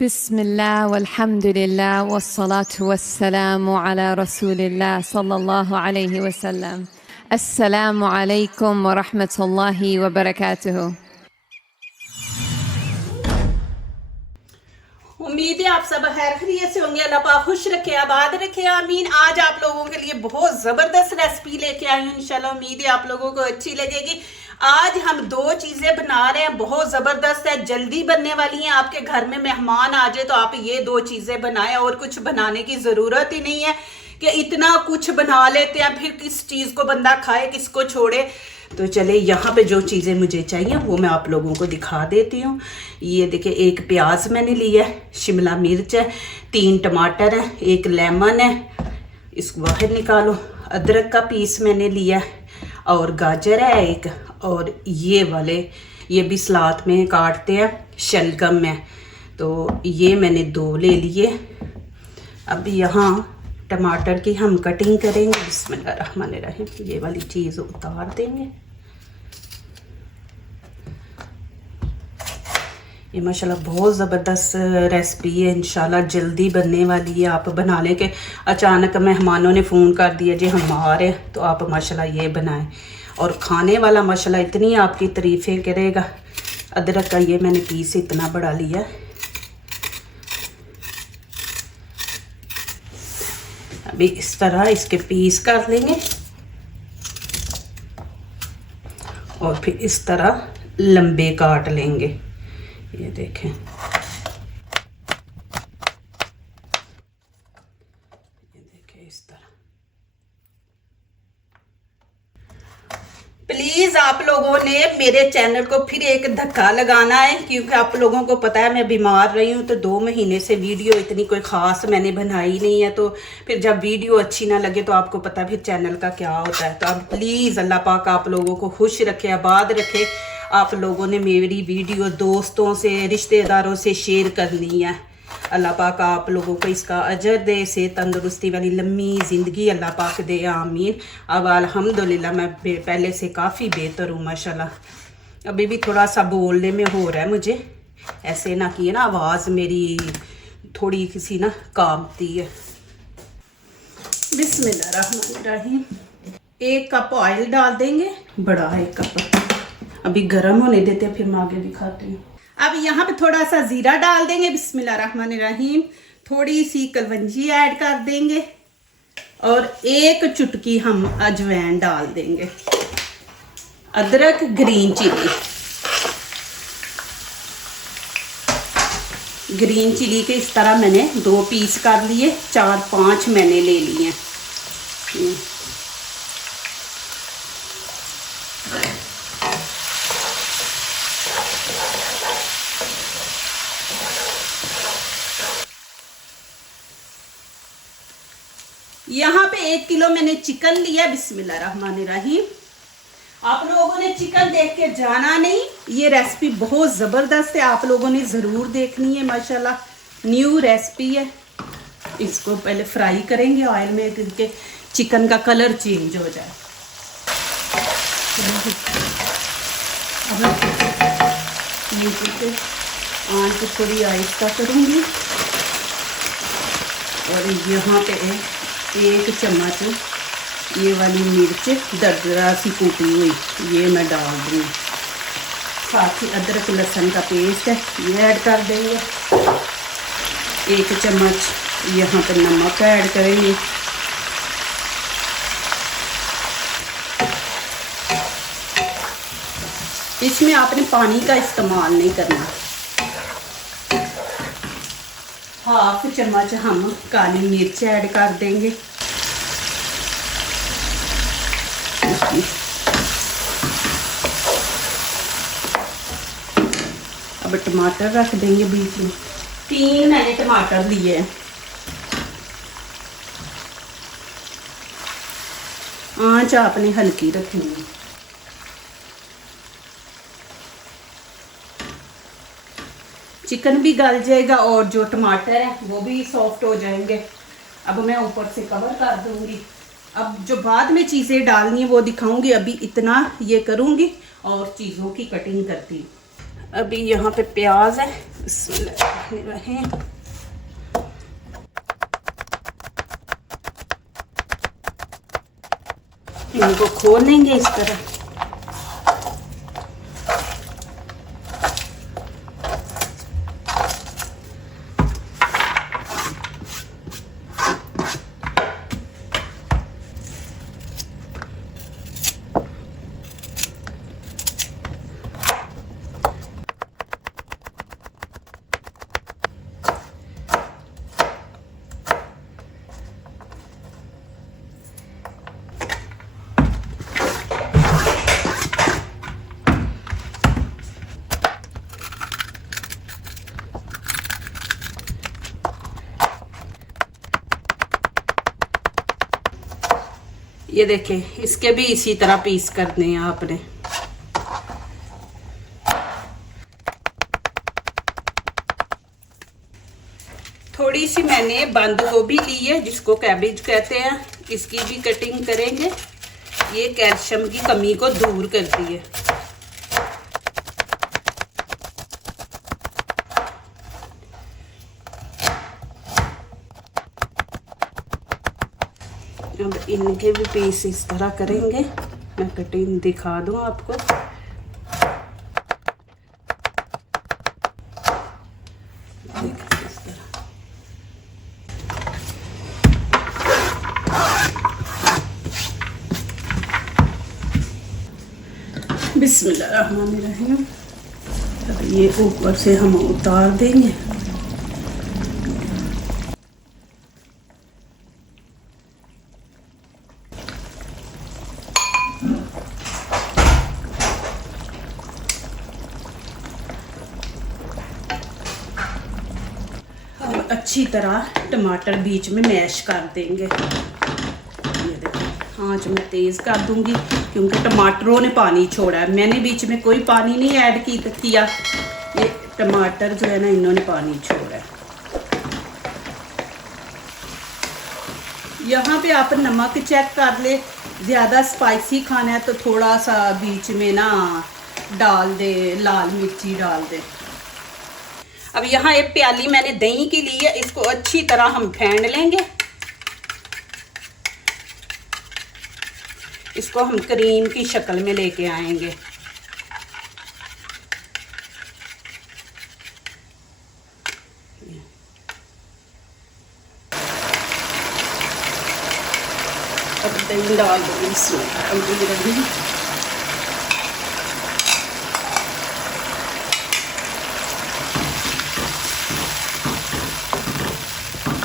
बिस्मिल्लाह वल्हम्दुलिल्लाह वस्सलातु वस्सलामु अला रसूलिल्लाह सल्लल्लाहु अलैहि वसल्लम। अस्सलामु अलैकुम व रहमतुल्लाहि व बरकातुहू। उम्मीद है आप सब खैर खैरियत से होंगे। अल्लाह पाक खुश रखे, आबाद रखे, आमीन। आज आप लोगों के लिए बहुत ज़बरदस्त रेसिपी लेके आई हूँ। इंशाल्लाह उम्मीद है आप लोगों को अच्छी लगेगी। आज हम दो चीज़ें बना रहे हैं, बहुत ज़बरदस्त है, जल्दी बनने वाली हैं। आपके घर में मेहमान आ जाए तो आप ये दो चीज़ें बनाएं और कुछ बनाने की ज़रूरत ही नहीं है कि इतना कुछ बना लेते हैं, फिर किस चीज़ को बंदा खाए, किसको छोड़े। तो चले यहाँ पे जो चीज़ें मुझे चाहिए वो मैं आप लोगों को दिखा देती हूँ। ये देखिए, एक प्याज मैंने लिया है, शिमला मिर्च है, 3 टमाटर है, एक लेमन है, इसको बाहर निकालो, अदरक का पीस मैंने लिया है, और गाजर है एक, और ये वाले ये भी सलाद में काटते हैं, शलगम है, तो ये मैंने 2 ले लिए। अब यहाँ टमाटर की हम कटिंग करेंगे। बिस्मिल्लाहिर्रहमानिर्रहीम। ये वाली चीज़ उतार देंगे। ये माशाल्लाह बहुत ज़बरदस्त रेसिपी है, इंशाल्लाह जल्दी बनने वाली है। आप बना लें कि अचानक मेहमानों ने फ़ोन कर दिया जी हम आ रहे हैं, तो आप माशाल्लाह ये बनाएं, और खाने वाला माशाल्लाह इतनी आपकी तारीफ़ें करेगा। अदरक का ये मैंने पीस इतना बड़ा लिया। अभी इस तरह इसके पीस कर लेंगे और फिर इस तरह लंबे काट लेंगे। ये देखें, ये देखें इस तरह। प्लीज़ आप लोगों ने मेरे चैनल को फिर एक धक्का लगाना है, क्योंकि आप लोगों को पता है मैं बीमार रही हूँ, तो 2 महीने से वीडियो इतनी कोई ख़ास मैंने बनाई नहीं है। तो फिर जब वीडियो अच्छी ना लगे तो आपको पता फिर चैनल का क्या होता है। तो आप प्लीज़ अल्लाह पाक आप लोगों को खुश रखे, आबाद रखे। आप लोगों ने मेरी वीडियो दोस्तों से, रिश्तेदारों से शेयर करनी है। अल्लाह पाक आप लोगों को इसका अजर दे, से तंदुरुस्ती वाली लम्बी ज़िंदगी अल्लाह पाक दे, आमीन। अब अल्हम्दुलिल्लाह मैं पहले से काफ़ी बेहतर हूँ माशाल्लाह। अभी भी थोड़ा सा बोलने में हो रहा है मुझे, ऐसे ना कि ना आवाज़ मेरी थोड़ी किसी ना कांपती है। बिस्मिल्लाहिर्रहमानिर्रहीम। 1 कप ऑयल डाल देंगे, बड़ा है 1 कप। अभी गर्म होने देते हैं, फिर मैं आगे दिखाती हूँ। अब यहाँ पे थोड़ा सा ज़ीरा डाल देंगे। बिस्मिल्लाहिर्रहमानिर्रहीम। थोड़ी सी कलवंजी ऐड कर देंगे और 1 चुटकी हम अजवाइन डाल देंगे। अदरक, ग्रीन चिली के इस तरह मैंने 2 पीस कर लिए, 4-5 मैंने ले लिए। यहाँ पे 1 किलो मैंने चिकन लिया। बिस्मिल्लाहिर्रहमानिर्रहीम। आप लोगों ने चिकन देख के जाना नहीं, ये रेसिपी बहुत ज़बरदस्त है, आप लोगों ने ज़रूर देखनी है। माशाल्लाह न्यू रेसिपी है। इसको पहले फ्राई करेंगे ऑयल में, क्योंकि चिकन का कलर चेंज हो जाए। अब आंच थोड़ी आहिस्ता करूँगी, और यहाँ पे 1 चम्मच ये वाली मिर्च दरदरा सी कूटी हुई ये मैं डाल दूँगी। साथ ही अदरक लहसुन का पेस्ट है, ये ऐड कर देंगे। 1 चम्मच यहाँ पर नमक ऐड करेंगे। इसमें आपने पानी का इस्तेमाल नहीं करना। 1/2 चम्मच हम काली मिर्च ऐड कर देंगे। अब टमाटर रख देंगे बीच में। 3 मैंने टमाटर लिए हैं। आंच आपने हल्की रखनी है। चिकन भी गल जाएगा और जो टमाटर है वो भी सॉफ्ट हो जाएंगे। अब मैं ऊपर से कवर कर दूंगी। अब जो बाद में चीज़ें डालनी है वो दिखाऊंगी, अभी इतना ये करूंगी और चीज़ों की कटिंग करती हूँ। अभी यहाँ पे प्याज है, बिस्मिल्लाहिर्रहमानिर्रहीम। इनको खोल लेंगे इस तरह। ये देखें, इसके भी इसी तरह पीस करने हैं आपने। थोड़ी सी मैंने बंद गोभी ली है, जिसको कैबेज कहते हैं, इसकी भी कटिंग करेंगे। ये कैल्शियम की कमी को दूर करती है। अब इनके भी पीस इस तरह करेंगे। मैं कटिंग दिखा दूं आपको। देखिए इस तरह। बिस्मिल्लाहिर्रहमानिर्रहीम। अब ये ऊपर से हम उतार देंगे। अच्छी तरह टमाटर बीच में मैश कर देंगे। ये देखो, आँच मैं तेज़ कर दूंगी क्योंकि टमाटरों ने पानी छोड़ा है। मैंने बीच में कोई पानी नहीं ऐड किया। ये टमाटर जो है ना, इन्होंने पानी छोड़ा है। यहाँ पे आप नमक चेक कर ले। ज़्यादा स्पाइसी खाना है तो थोड़ा सा बीच में ना डाल दे, लाल मिर्ची डाल दे। अब यहाँ एक प्याली मैंने दही की ली है, इसको अच्छी तरह हम फेंट लेंगे। इसको हम क्रीम की शक्ल में लेके आएंगे। अब दही डाल दूंगी इसमें।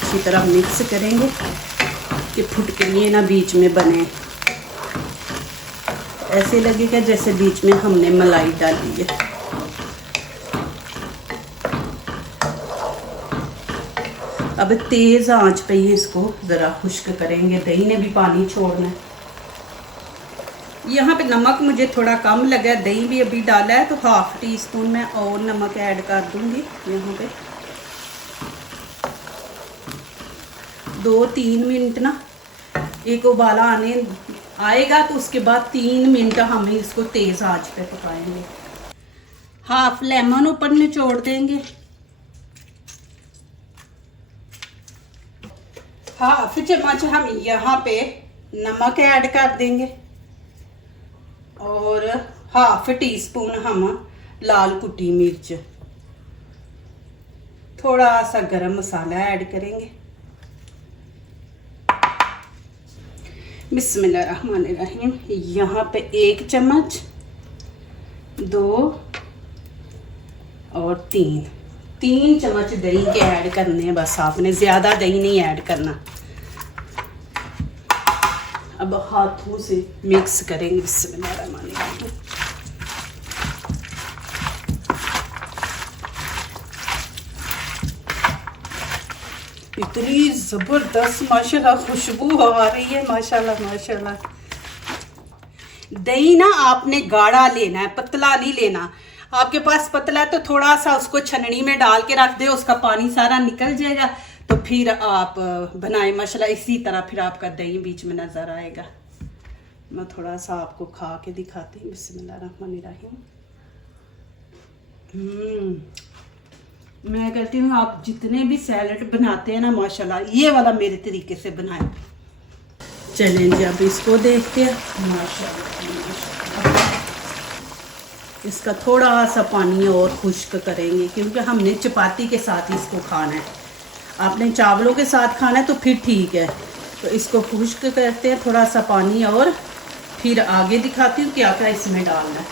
अच्छी तरह मिक्स करेंगे कि फुटकलियाँ ना बीच में बने। ऐसे लगेगा जैसे बीच में हमने मलाई डाली है। अब तेज़ आंच पे ही इसको ज़रा खुश्क करेंगे। दही ने भी पानी छोड़ना है। यहाँ पे नमक मुझे थोड़ा कम लगा है, दही भी अभी डाला है तो 1/2 टीस्पून मैं और नमक ऐड कर दूँगी। यहाँ पे 2-3 मिनट ना एक उबाला आएगा तो उसके बाद 3 मिनट हम इसको तेज़ आंच पे पकाएंगे। 1/2 लेमन ऊपर निचोड़ देंगे। 1/2 चम्मच हम यहाँ पे नमक ऐड कर देंगे और 1/2 टीस्पून हम लाल कुटी मिर्च, थोड़ा सा गरम मसाला ऐड करेंगे। बिस्मिल्लाहिर्रहमानिर्रहीम। यहाँ पे 1 चम्मच, 2 और 3 चम्मच दही के ऐड करने हैं। बस आपने ज़्यादा दही नहीं ऐड करना। अब हाथों से मिक्स करेंगे। बिस्मिल्लाहिर्रहमानिर्रहीम। इतनी ज़बरदस्त माशाल्लाह खुशबू आ रही है। माशाल्लाह माशाल्लाह। दही ना आपने गाढ़ा लेना है, पतला नहीं लेना। आपके पास पतला है तो थोड़ा सा उसको छननी में डाल के रख दे, उसका पानी सारा निकल जाएगा तो फिर आप बनाए माशाल्लाह। इसी तरह फिर आपका दही बीच में नज़र आएगा। मैं थोड़ा सा आपको खा के दिखाती हूँ। बिस्मिल्लाहिर्रहमानिर्रहीम। मैं कहती हूँ आप जितने भी सैलड बनाते हैं ना माशाल्लाह ये वाला मेरे तरीके से बनाएं। चलें जी अब इसको देखते हैं। माशाल्लाह इसका थोड़ा सा पानी और खुश्क करेंगे क्योंकि हमने चपाती के साथ इसको खाना है। आपने चावलों के साथ खाना है तो फिर ठीक है। तो इसको खुश्क करते हैं थोड़ा सा पानी और फिर आगे दिखाती हूँ क्या क्या इसमें डालना है।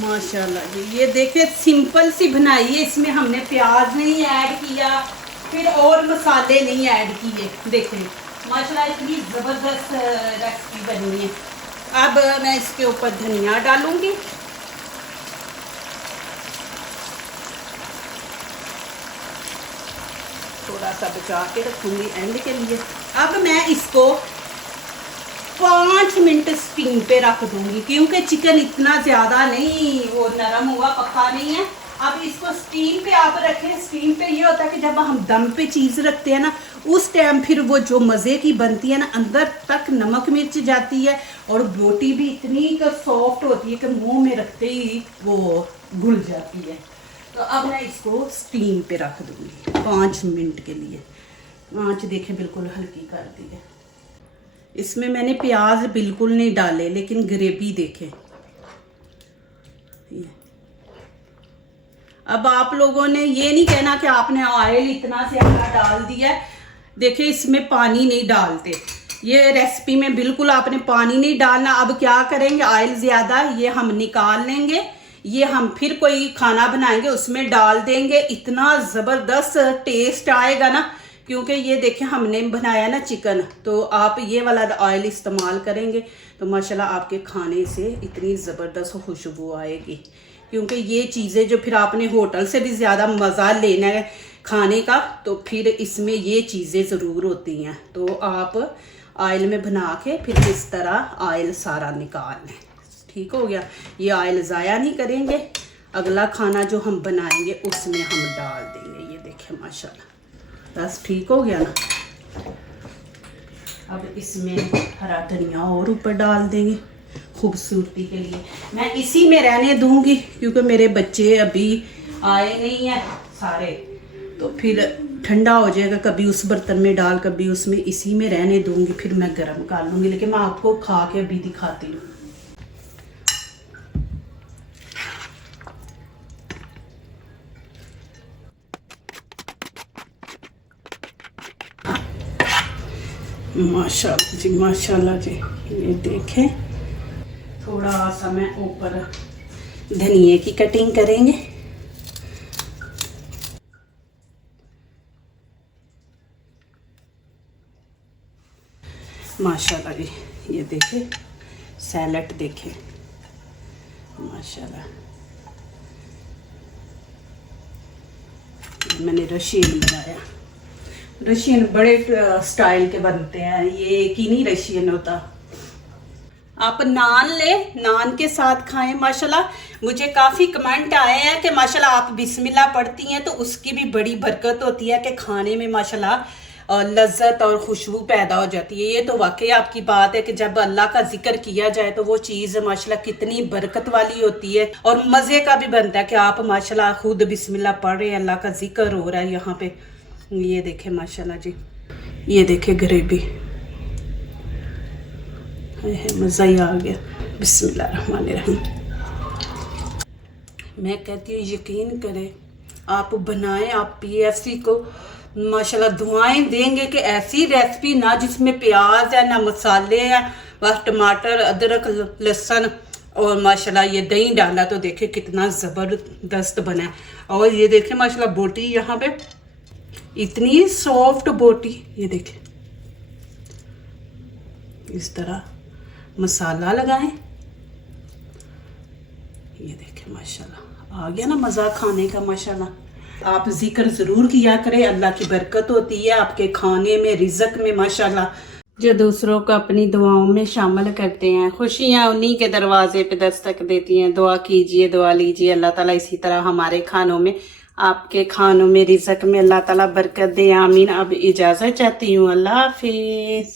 माशाल्लाह जी ये देखिए सिंपल सी बनाई है। इसमें हमने प्याज नहीं ऐड किया फिर और मसाले नहीं ऐड किए। देखिए माशाल्लाह इतनी ज़बरदस्त रेसिपी बनी है। अब मैं इसके ऊपर धनिया डालूंगी। थोड़ा सा बचा के रखूंगी एंड के लिए। अब मैं इसको 5 मिनट स्टीम पे रख दूंगी क्योंकि चिकन इतना ज़्यादा नहीं वो नरम हुआ पका नहीं है। अब इसको स्टीम पे आप रखें। स्टीम पे ये होता है कि जब हम दम पे चीज़ रखते हैं ना उस टाइम फिर वो जो मज़े की बनती है ना अंदर तक नमक मिर्च जाती है और बोटी भी इतनी सॉफ्ट होती है कि मुंह में रखते ही वो घुल जाती है। तो अब मैं इसको स्टीम पे रख दूंगी 5 मिनट के लिए। आँच देखें बिल्कुल हल्की कर दी है। इसमें मैंने प्याज बिल्कुल नहीं डाले लेकिन ग्रेवी देखें। अब आप लोगों ने ये नहीं कहना कि आपने ऑयल इतना ज़्यादा डाल दिया है। देखिए इसमें पानी नहीं डालते। ये रेसिपी में बिल्कुल आपने पानी नहीं डालना। अब क्या करेंगे ऑयल ज़्यादा ये हम निकाल लेंगे। ये हम फिर कोई खाना बनाएंगे उसमें डाल देंगे। इतना ज़बरदस्त टेस्ट आएगा ना क्योंकि ये देखें हमने बनाया ना चिकन तो आप ये वाला ऑयल इस्तेमाल करेंगे तो माशाल्लाह आपके खाने से इतनी ज़बरदस्त खुशबू आएगी। क्योंकि ये चीज़ें जो फिर आपने होटल से भी ज़्यादा मज़ा लेना है खाने का तो फिर इसमें ये चीज़ें ज़रूर होती हैं। तो आप ऑयल में बना के फिर इस तरह ऑयल सारा निकाल लें। ठीक हो गया। ये ऑयल ज़ाया नहीं करेंगे। अगला खाना जो हम बनाएंगे उसमें हम डाल देंगे। ये देखें माशाल्लाह बस ठीक हो गया ना। अब इसमें हरा धनिया और ऊपर डाल देंगे खूबसूरती के लिए। मैं इसी में रहने दूंगी क्योंकि मेरे बच्चे अभी आए नहीं हैं सारे तो फिर ठंडा हो जाएगा। कभी उस बर्तन में डाल कभी उसमें इसी में रहने दूंगी फिर मैं गर्म कर लूँगी। लेकिन मैं आपको खा के अभी दिखाती हूँ। माशाल्लाह जी माशाल्लाह जी ये देखें। थोड़ा सा मैं ऊपर धनिए की कटिंग करेंगे। माशाल्लाह जी ये देखें सैलड देखें माशाल्लाह। मैंने रशियन बनाया। रशियन बड़े स्टाइल के बनते हैं। ये एक ही नहीं रशियन होता। आप नान ले नान के साथ खाएं। माशाल्लाह मुझे काफ़ी कमेंट आए हैं कि माशाल्लाह आप बिस्मिल्लाह पढ़ती हैं तो उसकी भी बड़ी बरकत होती है कि खाने में माशाल्लाह लज्जत और खुशबू पैदा हो जाती है। ये तो वाकई आपकी बात है कि जब अल्लाह का जिक्र किया जाए तो वो चीज़ माशाल्लाह कितनी बरकत वाली होती है और मज़े का भी बनता है कि आप माशाल्लाह खुद बिस्मिल्लाह पढ़ रहे हैं। अल्लाह का जिक्र हो रहा है यहाँ पे। ये देखें माशाल्लाह जी ये देखें ग्रेवी मज़ा ही आ गया। बिस्मिल्लाहिर्रहमानिर्रहीम। मैं कहती हूँ यकीन करें आप बनाएं। आप PFC को माशाल्लाह दुआएं देंगे कि ऐसी रेसिपी ना जिसमें प्याज है ना मसाले हैं बस टमाटर अदरक लहसुन और माशाल्लाह ये दही डाला तो देखें कितना ज़बरदस्त बना है। और ये देखें माशाल्लाह बोटी यहाँ पे इतनी सॉफ्ट बोटी। ये देखें इस तरह मसाला लगाएं। ये देखें माशाल्लाह आ गया ना मज़ा खाने का। माशाल्लाह आप जिक्र ज़रूर किया करें। अल्लाह की बरकत होती है आपके खाने में रिज़्क में। माशाल्लाह जो दूसरों को अपनी दुआओं में शामिल करते हैं खुशियाँ उन्हीं के दरवाजे पे दस्तक देती हैं। दुआ कीजिए दुआ लीजिए अल्लाह ताला इसी तरह हमारे खानों में आपके खानों में रिज़्क में अल्लाह ताला बरकत दे। आमीन। अब इजाज़त चाहती हूँ। अल्लाह हाफिज़।